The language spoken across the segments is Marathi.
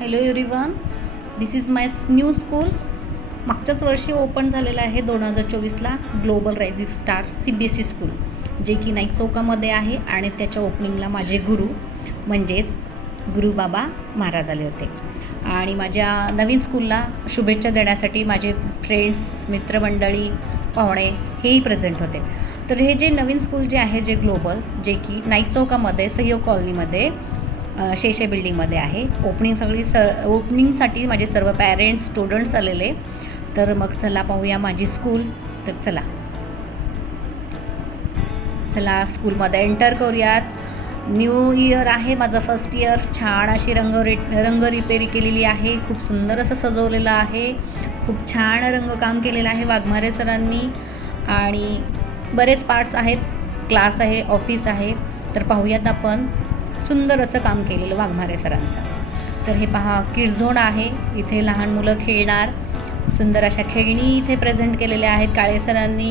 Hello everyone, this is my new school. मागच्याच वर्षी ओपन झालेलं आहे 2024ला global rising star CBSE school, जे की नाईक चौकामध्ये आहे. आणि त्याच्या ओपनिंगला माझे गुरु म्हणजेच गुरुबाबा महाराज आले होते. आणि माझ्या नवीन स्कूलला शुभेच्छा देण्यासाठी माझे फ्रेंड्स, मित्रमंडळी, पाहुणे हेही प्रेझेंट होते. तर हे जे नवीन स्कूल जे आहे, जे ग्लोबल, जे की नाईक चौकामध्ये सहयोग कॉलनीमध्ये शेषे बिल्डिंगमध्ये आहे. ओपनिंगसाठी माझे सर्व पॅरेंट्स, स्टुडंट्स आलेले. तर मग चला पाहूया माझी स्कूल. तर चला स्कूलमध्ये एंटर करूयात. न्यू इयर आहे माझं, फर्स्ट इयर. छान अशी रंग रिपेरी केलेली आहे. खूप सुंदर असं सजवलेलं आहे. खूप छान रंगकाम केलेलं आहे वाघमारे सरांनी. आणि बरेच पार्ट्स आहेत. क्लास आहे, ऑफिस आहे. तर पाहूयात आपण सुंदर असं काम केलेलं वाघमारे सरांचं. तर हे पहा, किड झोन आहे. इथे लहान मुलं खेळणार. सुंदर अशा खेळणी इथे प्रेझेंट केलेल्या आहेत काळे सरांनी.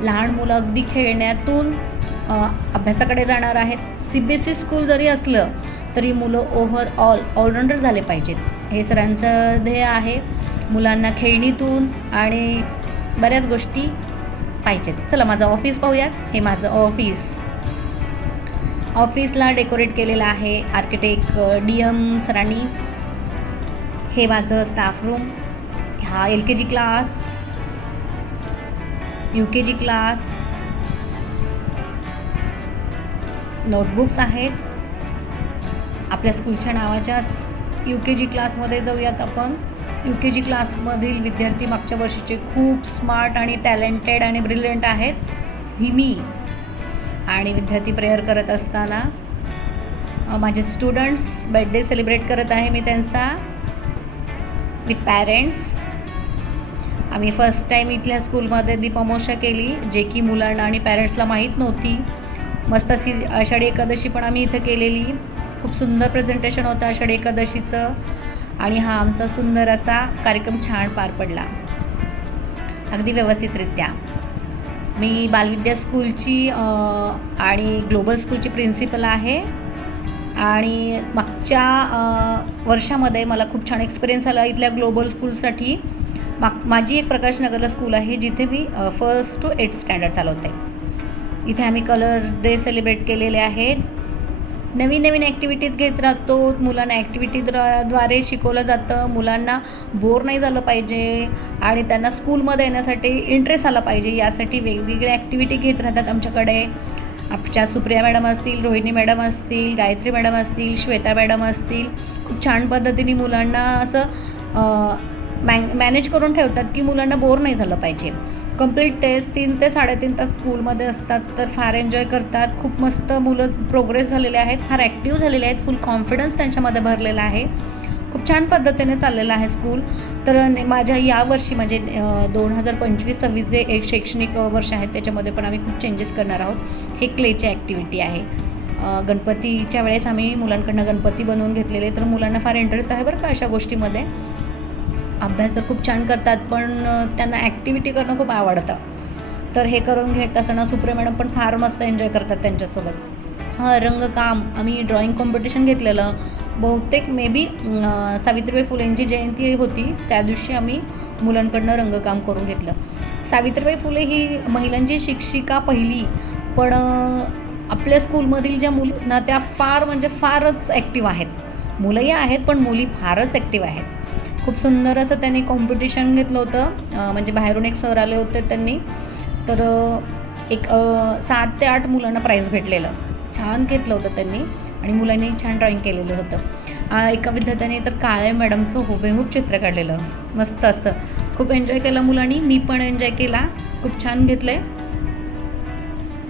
लहान मुलं अगदी खेळण्यातून अभ्यासाकडे जाणार आहेत. CBSE स्कूल जरी असलं तरी मुलं ऑलराऊंडर झाले पाहिजेत, हे सरांचं ध्येय आहे. मुलांना खेळणीतून आणि बऱ्याच गोष्टी पाहिजेत. चला माझं ऑफिस पाहूयात. हे माझं ऑफिसला डेकोरेट केलेलं आहे आर्किटेक्ट DM सरांनी. हे माझं स्टाफ रूम. हा LKG class, UKG class. Notebooks आहेत आपल्या स्कूलच्या नावाच्याच. UKG क्लासमध्ये जाऊयात आपण. UKG क्लासमधील विद्यार्थी मागच्या वर्षीचे खूप स्मार्ट आणि टॅलेंटेड आणि ब्रिलियंट आहेत. ही मी. आणि विद्यार्थी प्रेयर करत असताना माझे स्टुडंट्स बर्थडे सेलिब्रेट करत आहे मी त्यांचा विथ पॅरेंट्स. आम्ही फर्स्ट टाईम इथल्या स्कूलमध्ये दीपमोक्षा केली, जे की मुलांना आणि पॅरेंट्सला माहीत नव्हती. मस्त अशी आषाढी एकादशी पण आम्ही इथं केलेली. खूप सुंदर प्रेझेंटेशन होतं आषाढी एकादशीचं. आणि हा आमचा सुंदर असा कार्यक्रम छान पार पडला, अगदी व्यवस्थितरित्या. मी बालविद्या स्कूलची आणि ग्लोबल स्कूलची प्रिन्सिपल आहे. आणि मागच्या वर्षामध्ये मला खूप छान एक्सपिरियन्स आला इथल्या ग्लोबल स्कूलसाठी. माझी एक प्रकाश नगरला स्कूल आहे, जिथे मी 1st to 8th स्टँडर्ड चालवते. इथे आम्ही कलर डे सेलिब्रेट केलेले आहेत. नवीन ॲक्टिव्हिटीज घेत राहतो. मुलांना ॲक्टिव्हिटीद्वारे शिकवलं जातं. मुलांना बोर नाही झालं पाहिजे आणि त्यांना स्कूलमध्ये येण्यासाठी इंटरेस्ट आला पाहिजे, यासाठी वेगवेगळ्या ॲक्टिव्हिटी घेत राहतात आमच्याकडे. आमच्या सुप्रिया मॅडम असतील, रोहिणी मॅडम असतील, गायत्री मॅडम असतील, श्वेता मॅडम असतील. खूप छान पद्धतीने मुलांना असं मॅनेज करून ठेवतात की मुलांना बोर नाही झालं पाहिजे. कंप्लीट टेस्ट 3 ते 3.5 तास स्कूलमध्ये असतात. तर फार एन्जॉय करतात. खूप मस्त मुलं प्रोग्रेस झालेले आहेत, फार ॲक्टिव्ह झालेले आहेत. फुल कॉन्फिडन्स त्यांच्यामध्ये भरलेला आहे. खूप छान पद्धतीने चाललेलं आहे स्कूल. तर माझ्या यावर्षी म्हणजे 2025-26 जे एक शैक्षणिक वर्ष आहे, त्याच्यामध्ये पण आम्ही खूप चेंजेस करणार आहोत. हे क्लेची ॲक्टिव्हिटी आहे. गणपतीच्या वेळेस आम्ही मुलांकडनं गणपती बनवून घेतलेले. तर मुलांना फार इंटरेस्ट आहे बरं का अशा गोष्टीमध्ये. अभ्यास तर खूप छान करतात, पण त्यांना ॲक्टिव्हिटी करणं खूप आवडतं. तर हे करून घेत असताना सुप्रिया मॅडम पण फार मस्त एन्जॉय करतात त्यांच्यासोबत. रंगकाम आम्ही ड्रॉइंग कॉम्पिटिशन घेतलेलं. बहुतेक मे बी सावित्रीबाई फुलेंची जयंती होती, त्या दिवशी आम्ही मुलांकडनं रंगकाम करून घेतलं. सावित्रीबाई फुले ही महिलांची शिक्षिका पहिली, पण आपल्या स्कूलमधील ज्या मुली ना, त्या फारच ॲक्टिव्ह आहेत. मुलंही आहेत, पण मुली फारच ॲक्टिव्ह आहेत. खूप सुंदर असं त्यांनी कॉम्पिटिशन घेतलं होतं. म्हणजे बाहेरून एक सर आले होते त्यांनी. तर एक 7 ते 8 मुलांना प्राईज भेटलेलं. छान घेतलं होतं त्यांनी आणि मुलांनी छान ड्रॉइंग केलेलं होतं. एका विद्यार्थ्याने तर काळे मॅडमचं हुबेहूब चित्र काढलेलं. मस्त असं खूप एन्जॉय केलं मुलांनी. मी पण एन्जॉय केला. खूप छान घेतलं आहे.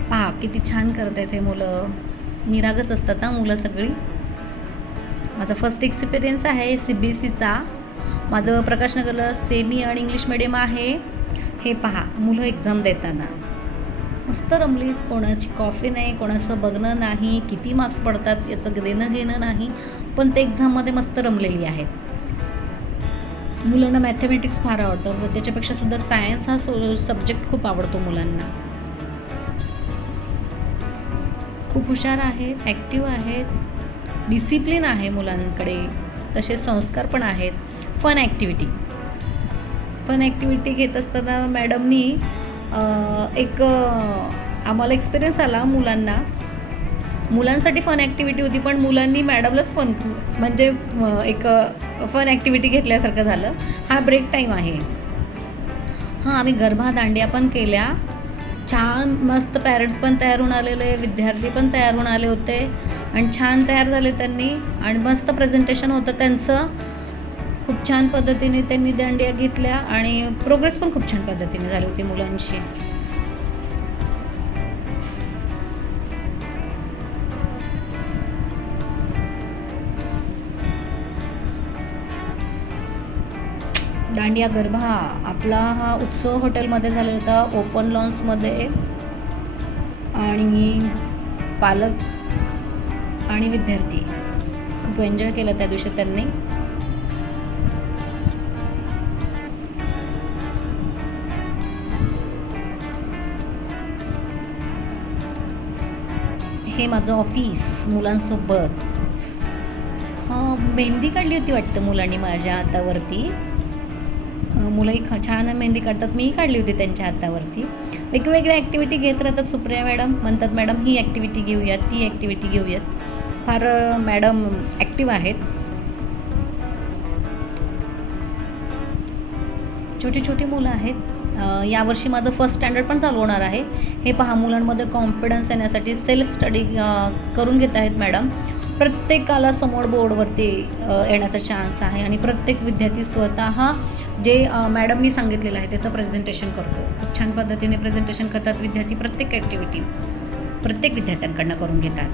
पहा किती छान करत आहेत हे मुलं. निरागस असतात मुलं सगळी. माझा फर्स्ट एक्सपिरियन्स आहे CBSEचा. माझं प्रकाशनगरला सेमी आणि इंग्लिश मिडियम आहे. हे पहा मुलं एक्झाम देताना मस्त रमली. कोणाची कॉफी नाही, कोणाचं बघणं नाही, किती मार्क्स पडतात याचं देणं घेणं नाही, पण ते एक्झाममध्ये मस्त रमलेली आहेत. मुलांना मॅथमॅटिक्स फार आवडतं व त्याच्यापेक्षा सुद्धा सायन्स हा सब्जेक्ट खूप आवडतो मुलांना. खूप हुशार आहेत, ॲक्टिव्ह आहेत, डिसिप्लिन आहे मुलांकडे. तसे संस्कार पण आहेत. फन ॲक्टिव्हिटी घेत असताना मॅडमनी एक आम्हाला एक्सपिरियन्स आला मुलांसाठी फन ॲक्टिव्हिटी होती, पण मुलांनी मॅडमलाच म्हणजे एक फन ॲक्टिव्हिटी घेतल्यासारखं झालं. हा ब्रेक टाईम आहे. आम्ही गरबा दांडिया पण केल्या. छान मस्त पॅरेंट्स पण तयार होऊन आलेले, विद्यार्थी पण तयार होऊन आले होते आणि छान तयार झाले त्यांनी आणि मस्त प्रेझेंटेशन होतं त्यांचं. खूप छान पद्धतीने त्यांनी दांडिया घेतल्या आणि प्रोग्रेस पण खूप छान पद्धतीने झाली होती मुलांची. दांडिया गरबा आपला हा उत्सव हॉटेलमध्ये झाला होता, ओपन लॉन्समध्ये. आणि पालक आणि विद्यार्थी खूप एन्जॉय केलं त्या दिवशी त्यांनी. हे माझं ऑफिस मुलांसोबत. मेहंदी काढली होती वाटतं मुलांनी माझ्या हातावरती. मुलंही छान मेहंदी काढतात, मीही काढली होती त्यांच्या हातावरती. वेगवेगळ्या ॲक्टिव्हिटी घेत राहतात सुप्रिया मॅडम. म्हणतात मॅडम ही ॲक्टिव्हिटी घेऊयात, ती ॲक्टिव्हिटी घेऊयात. फार मॅडम ॲक्टिव्ह आहेत. छोटी मुलं आहेत. यावर्षी माझं फर्स्ट स्टँडर्ड पण चालू होणार आहे. हे पहा, मुलांमध्ये कॉन्फिडन्स येण्यासाठी सेल्फ स्टडी करून घेत आहेत मॅडम. प्रत्येकाला समोर बोर्डवरती येण्याचा चान्स आहे आणि प्रत्येक विद्यार्थी स्वतः जे मॅडमनी सांगितलेलं आहे त्याचं प्रेझेंटेशन करतो. खूप छान पद्धतीने प्रेझेंटेशन करतात विद्यार्थी. प्रत्येक ॲक्टिव्हिटी प्रत्येक विद्यार्थ्यांकडनं करून घेतात.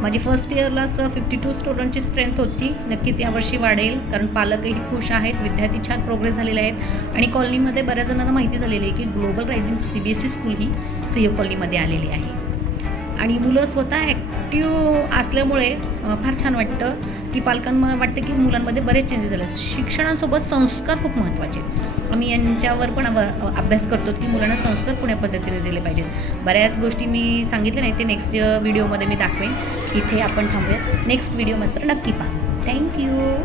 माझी फर्स्ट इयरलाच 52 स्टुडंटची स्ट्रेंथ होती. नक्कीच यावर्षी वाढेल, कारण पालकही खुश आहेत, विद्यार्थी छान प्रोग्रेस झालेले आहेत आणि कॉलनीमध्ये बऱ्याच जणांना माहिती झालेली आहे की ग्लोबल रायझिंग CBSE स्कूल ही CU कॉलनीमध्ये आलेली आहे. आणि मुलं स्वतः ॲक्टिव्ह असल्यामुळे फार छान वाटतं की पालकांना वाटतं की मुलांमध्ये बरेच चेंजेस झाले. शिक्षणासोबत संस्कार खूप महत्त्वाचे आहेत. आम्ही यांच्यावर पण अभ्यास करतो की मुलांना संस्कार कोण्या पद्धतीने दिले पाहिजेत. बऱ्याच गोष्टी मी सांगितल्या नाही, ते नेक्स्ट व्हिडिओमध्ये मी दाखवेन. इथे आपण थांबूया. नेक्स्ट व्हिडिओ मात्र नक्की पहा. थँक्यू.